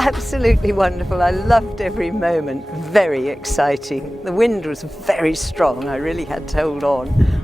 absolutely wonderful. I loved every moment. Very exciting. The wind was very strong. I really had to hold on.